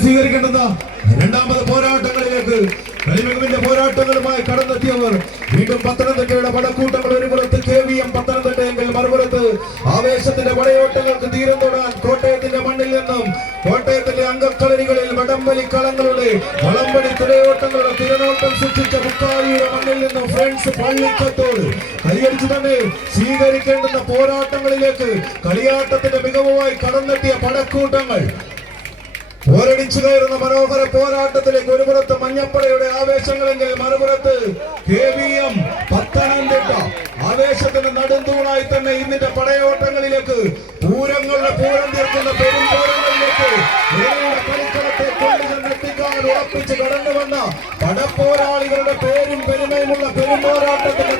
സ്വീകരിക്കേണ്ടുന്ന രണ്ടാമത് പോരാട്ടങ്ങളിലേക്ക് കളിമികവിന്റെ പോരാട്ടങ്ങളുമായി കടന്നെത്തിയവർ വീണ്ടും പത്തനംതിട്ടയുടെ പടക്കൂട്ടങ്ങൾ ഒരു പുറത്ത് KVM പത്തനംതിട്ടയെങ്കിൽ മറുപുറത്ത് ആവേശത്തിന്റെ പടയോട്ടങ്ങൾക്ക് തീരം തൊടാൻ കോട്ടയത്തിന്റെ മണ്ണിൽ നിന്നും കോട്ടയത്തിന്റെ അംഗക്കളരികളിൽ വടംവലി കളങ്ങളുടെ വളംവലി തിരയോട്ടങ്ങളുടെ തിരനോട്ടം സൃഷ്ടിച്ച മുക്കാലിയുടെ മണ്ണിൽ നിന്നും ഫ്രണ്ട്സ് പള്ളിക്കത്തോട് കൈയടിച്ചു തന്നെ സ്വീകരിക്കേണ്ടുന്ന പോരാട്ടങ്ങളിലേക്ക് കളിയാട്ടത്തിന്റെ മികവുമായി കടന്നെത്തിയ പടക്കൂട്ടങ്ങൾ പോരടിച്ചു കയറുന്ന മനോഹര പോരാട്ടത്തിലേക്ക് ഒരു പുറത്ത് മഞ്ഞപ്പടയുടെ ആവേശങ്ങളെങ്കിൽ മറുപുറത്ത് KVM പത്തനംതിട്ട ആവേശത്തിന് നടുന്തൂണായി തന്നെ ഇന്നിന്റെ പടയോട്ടങ്ങളിലേക്ക് പൂരങ്ങളുടെ പൂരം തീർക്കുന്ന പെരുമ്പോരങ്ങളിലേക്ക് കളിക്കളത്തെ കൊണ്ടുചെന്നെത്തിക്കാൻ ഉറപ്പിച്ച് കടന്നു വന്ന പടപ്പോരാളികളുടെ പേരും പെരുമയുമുള്ള പെരുമ്പോരാട്ടത്തിന്റെ